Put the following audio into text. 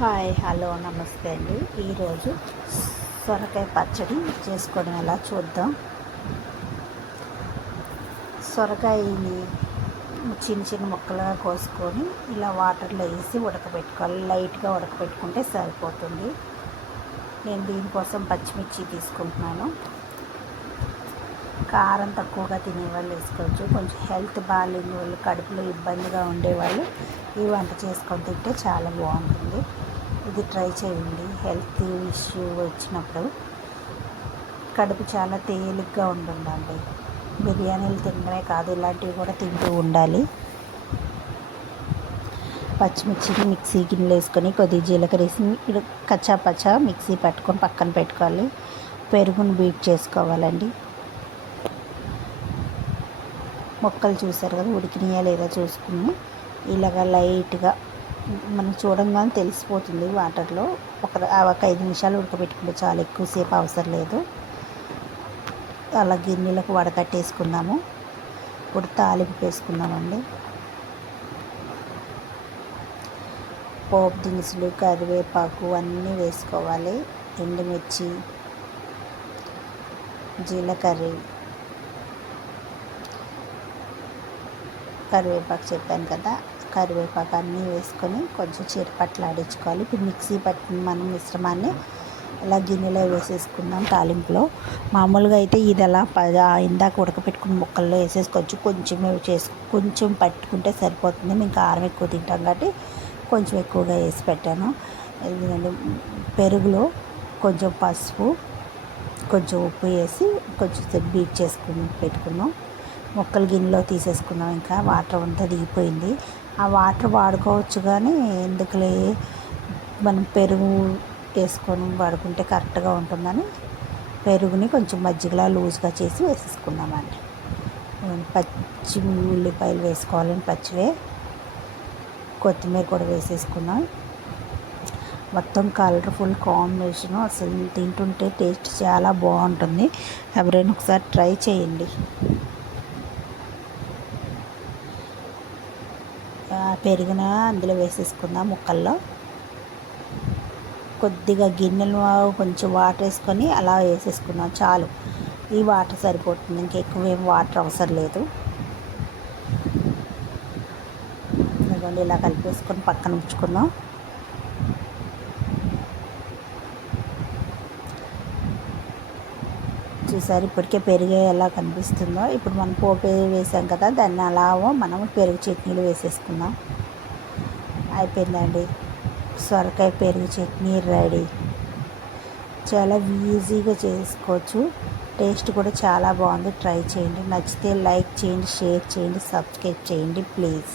Hi hello నమస్తే అండి. ఈరోజు సొరకాయ పచ్చడి చేసుకోవడం ఎలా చూద్దాం. సొరకాయని చిన్న చిన్న ముక్కలుగా కోసుకొని ఇలా వాటర్లో వేసి ఉడకబెట్టుకోవాలి. లైట్గా ఉడకబెట్టుకుంటే సరిపోతుంది. నేను దీనికోసం పచ్చిమిర్చి తీసుకుంటున్నాను. కారం తక్కువగా తినేవాళ్ళు వేసుకోవచ్చు. కొంచెం హెల్త్ బాగాలేని వాళ్ళు, కడుపులో ఇబ్బందిగా ఉండేవాళ్ళు ఈ వంట చేసుకొని తింటే చాలా బాగుంటుంది. ఇది ట్రై చేయండి. హెల్త్ ఇష్యూ వచ్చినప్పుడు కడుపు చాలా తేలిగ్గా ఉంటుందండి. బిర్యానీలు తినడమే కాదు, ఇలాంటివి కూడా తింటూ ఉండాలి. పచ్చిమిర్చిని మిక్సీ గిన్నెలు వేసుకొని కొద్దిగా జీలకర్ర వేసి కచ్చా పచ్చా మిక్సీ పట్టుకొని పక్కన పెట్టుకోవాలి. పెరుగును బీట్ చేసుకోవాలండి. మొక్కలు చూసారు కదా, ఉడికినాయా లేదా చూసుకుని ఇలాగ లైట్గా మనం చూడంగానే తెలిసిపోతుంది. వాటర్లో ఒక 5 నిమిషాలు ఉడకబెట్టుకుంటే చాలా, ఎక్కువసేపు అవసరం లేదు. అలా గిన్నెలకు వడకట్టేసుకుందాము. ఇప్పుడు తాలింపు వేసుకుందామండి. పోపు దినుసులు, కరివేపాకు అన్నీ వేసుకోవాలి. ఎండుమిర్చి, జీలకర్ర, కరివేపాకు చెప్పాను కదా, కరివేపాకు అన్నీ వేసుకొని కొంచెం చిరపట్లాడించుకోవాలి. ఇప్పుడు మిక్సీ పట్టిన మనం మిశ్రమాన్ని ఇలా గిన్నెలో వేసేసుకుందాం. తాలింపులో మామూలుగా అయితే ఇది అలా ఇందాక ఉడకపెట్టుకున్న ముక్కల్లో వేసేసుకోవచ్చు. కొంచెం పట్టుకుంటే సరిపోతుంది. మేము కారం ఎక్కువ తింటాం కాబట్టి కొంచెం ఎక్కువగా వేసి పెట్టాను. ఎందుకంటే పెరుగులో కొంచెం పసుపు, కొంచెం ఉప్పు వేసి కొంచెం బీట్ చేసుకుని పెట్టుకున్నాం. ముక్కలు గిన్నెలో తీసేసుకున్నాం. ఇంకా వాటర్ అంతా దిగిపోయింది. ఆ వాటర్ వాడుకోవచ్చు, కానీ ఎందుకులే మనం పెరుగు వేసుకొని వాడుకుంటే కరెక్ట్గా ఉంటుందని పెరుగుని కొంచెం మజ్జిగలా లూజ్గా చేసి వేసేసుకున్నామండి. పచ్చి ఉల్లిపాయలు వేసుకోవాలని పచ్చివే, కొత్తిమీర కూడా వేసేసుకున్నాం. మొత్తం కలర్ఫుల్ కాంబినేషను. అసలు తింటుంటే టేస్ట్ చాలా బాగుంటుంది. ఎవరైనా ఒకసారి ట్రై చేయండి. పెరుగున అందులో వేసేసుకుందాం. ముక్కల్లో కొద్దిగా గిన్నెలు కొంచెం వాటర్ వేసుకొని అలా వేసేసుకుందాం. చాలు, ఈ వాటర్ సరిపోతుంది. ఇంకెక్కువ ఏం వాటర్ అవసరం లేదు. ఇదిగోండి, ఇలా కలిపేసుకొని పక్కన ఉంచుకుందాం. చూసారు ఇప్పటికే పెరుగు ఎలా కనిపిస్తుందో. ఇప్పుడు మనం పోపు వేసాం కదా, దాన్ని అలా మనం పెరుగు చట్నీలు వేసేసుకుందాం. అయిపోయిందండి, సొరకాయ పెరుగు చట్నీ రెడీ. చాలా ఈజీగా చేసుకోవచ్చు. టేస్ట్ కూడా చాలా బాగుంది. ట్రై చేయండి. నచ్చితే లైక్ చేయండి, షేర్ చేయండి, సబ్స్క్రైబ్ చేయండి ప్లీజ్.